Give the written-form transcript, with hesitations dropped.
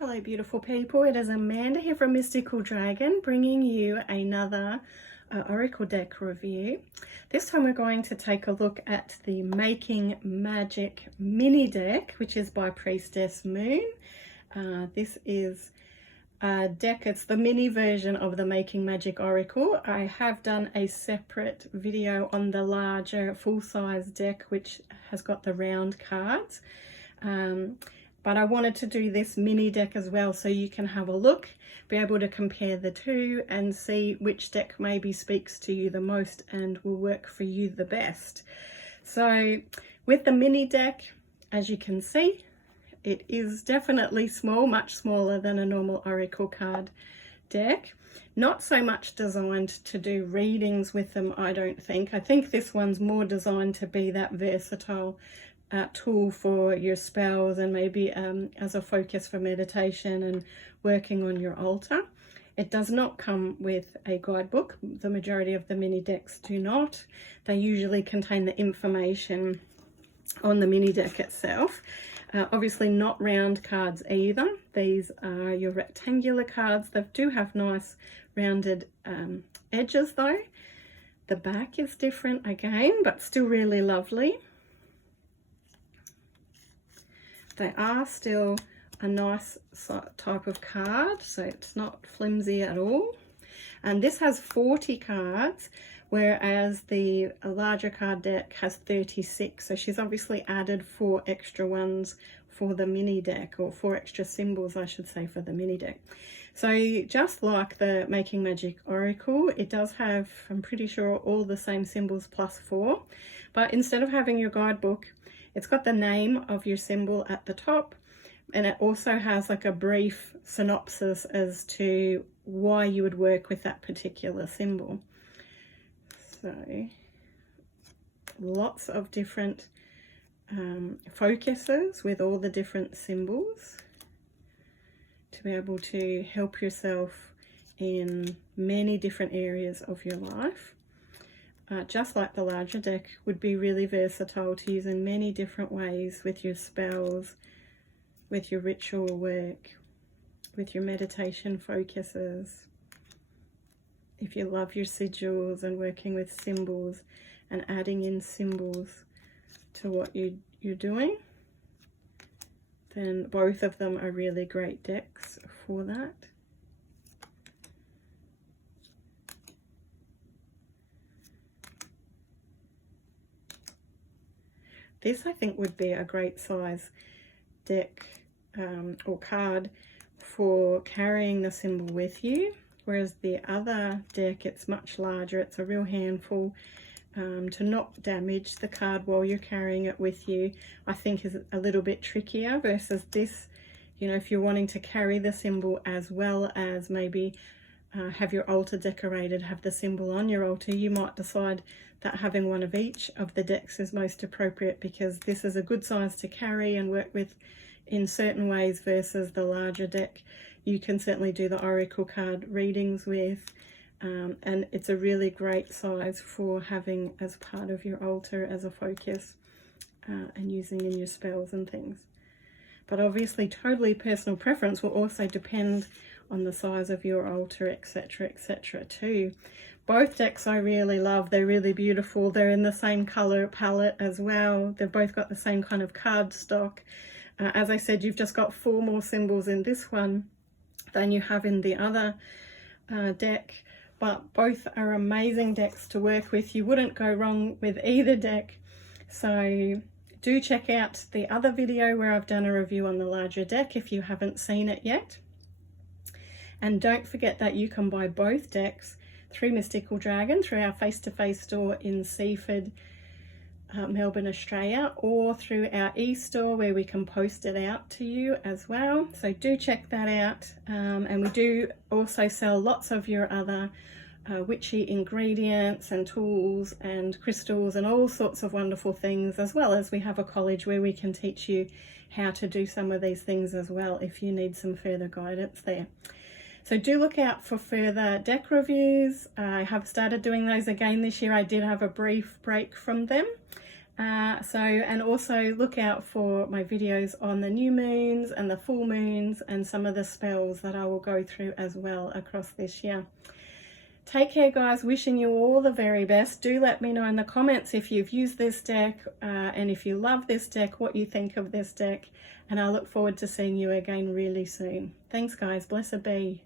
Hello beautiful people, it is Amanda here from Mystical Dragon bringing you another Oracle deck review. This time we're going to take a look at the Making Magick mini deck, which is by Priestess Moon. This is a deck, it's the mini version of the Making Magick Oracle. I have done a separate video on the larger full-size deck which has got the round cards. But I wanted to do this mini deck as well so you can have a look, be able to compare the two and see which deck maybe speaks to you the most and will work for you the best. So with the mini deck, as you can see, it is definitely small, much smaller than a normal Oracle card deck. Not so much designed to do readings with them, I don't think. I think this one's more designed to be that versatile tool for your spells and maybe as a focus for meditation and working on your altar. It does not come with a guidebook. The majority of the mini decks do not. They usually contain the information on the mini deck itself. Obviously not round cards either. These are your rectangular cards. They do have nice rounded edges though. The back is different again, but still really lovely. They are still a nice type of card, so it's not flimsy at all. And this has 40 cards, whereas the larger card deck has 36. So she's obviously added 4 extra ones for the mini deck, or 4 extra symbols, I should say, for the mini deck. So just like the Making Magick Oracle, it does have, I'm pretty sure, all the same symbols plus 4. But instead of having your guidebook, it's got the name of your symbol at the top, and it also has like a brief synopsis as to why you would work with that particular symbol. So lots of different focuses with all the different symbols to be able to help yourself in many different areas of your life. Just like the larger deck, would be really versatile to use in many different ways with your spells, with your ritual work, with your meditation focuses. If you love your sigils and working with symbols and adding in symbols to what you're doing, then both of them are really great decks for that. This, I think, would be a great size deck or card for carrying the symbol with you, whereas the other deck, it's much larger. It's a real handful. To not damage the card while you're carrying it with you, I think is a little bit trickier versus this. You know, if you're wanting to carry the symbol as well as maybe have your altar decorated, have the symbol on your altar, you might decide that having one of each of the decks is most appropriate, because this is a good size to carry and work with in certain ways versus the larger deck you can certainly do the Oracle card readings with, and it's a really great size for having as part of your altar as a focus and using in your spells and things. But obviously totally personal preference will also depend on the size of your altar, etc too. Both decks I really love. They're really beautiful. They're in the same color palette as well. They've both got the same kind of card stock. As I said, you've just got 4 more symbols in this one than you have in the other deck, but both are amazing decks to work with. You wouldn't go wrong with either deck. So do check out the other video where I've done a review on the larger deck if you haven't seen it yet. And don't forget that you can buy both decks through Mystical Dragon, through our face-to-face store in Seaford, Melbourne, Australia, or through our e-store where we can post it out to you as well. So do check that out. And we do also sell lots of your other witchy ingredients and tools and crystals and all sorts of wonderful things, as well as we have a college where we can teach you how to do some of these things as well if you need some further guidance there. So do look out for further deck reviews. I have started doing those again this year. I did have a brief break from them, And also look out for my videos on the new moons and the full moons and some of the spells that I will go through as well across this year. Take care, guys. Wishing you all the very best. Do let me know in the comments if you've used this deck and if you love this deck, what you think of this deck. And I look forward to seeing you again really soon. Thanks, guys. Blessed be.